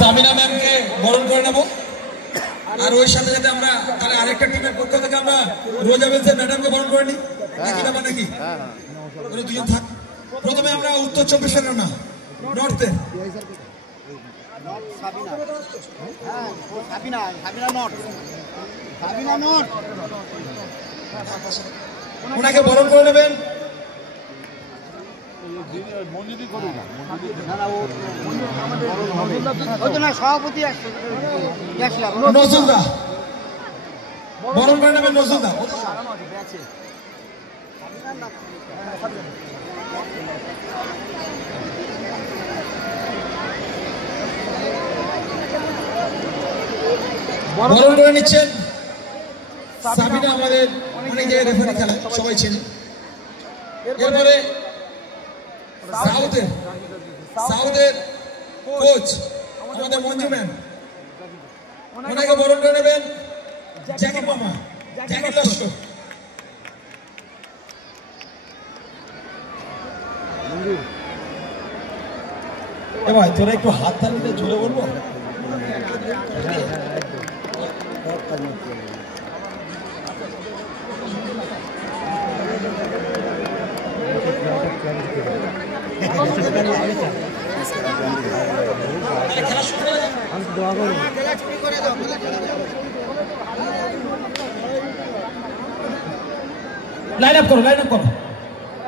সাবিনা ম্যামকে বরণ করে নেব। আর ওই সাথে সাথে আমরা তাহলে আরেকটা টিমের পক্ষ থেকে আমরা রোজা বেলসের ম্যাডামকে বরণ করে নিই নাকি ব্যাপার নাকি? ওরা দুজন থাক। প্রথমে আমরা উত্তর 24 পরগনা নর্থে ওনাকে বরণ করে নেবেন। সভাপতি নজরুলদা বরণ করে নেবেন। নজরুলদা বরণ করে নিচ্ছেন। সাবিনা আমাদের অনেক জায়গায় রেফারি খেলে, সবাই চেনে। এরপরে সাউথের কোচ আমাদের মঞ্জু ম্যাম, ওনাকে বরণ করে নেবেন। জ্যাকেট মামা, জ্যাকেট লস্কর। এ ভাই তোরা একটু হাত তালিতে ঝুলে বলবো। লাইন আপ করো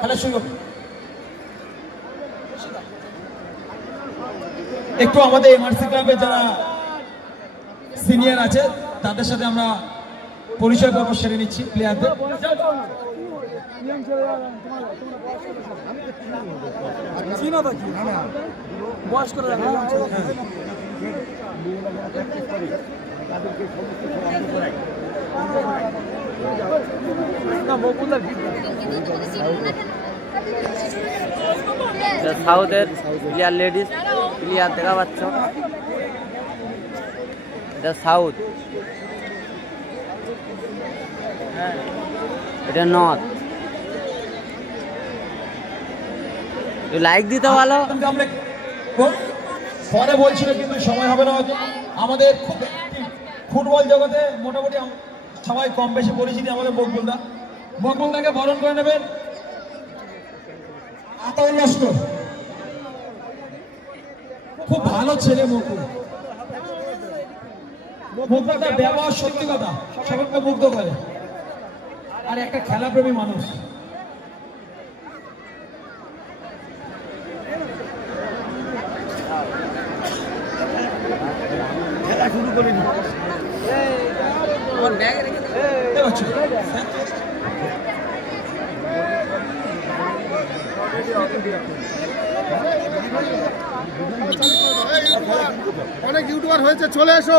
খেলা শুরু করো। একটু আমাদের এমআরসি ক্লাবের যারা সিনিয়র আছে তাদের সাথে আমরা পরিচয় পর্ব সেরে নিচ্ছি প্লেয়ারদের। সাউথের প্লেয়ার, লেডিস প্লেয়ার দেখা পাচ্ছ, এটা সাউথ, এটা নর্থ। লাইক দিতে ভালো পরে বলছিল কিন্তু সময় হবে না হয়তো। আমাদের খুব ফুটবল জগতে মোটামুটি সবাই কম বেশি পরিচিতি আমাদের মকবুলদাকে বরণ করে নেবেন। আতাউল লস্কর, খুব ভালো ছেলে মুকুলদার ব্যবহার সত্যি কথা সবাইকে মুগ্ধ করে, আর একটা খেলাপ্রেমী মানুষ। খেলা শুরু করে নি অনেক ইউটিউবার হয়েছে, চলে এসো।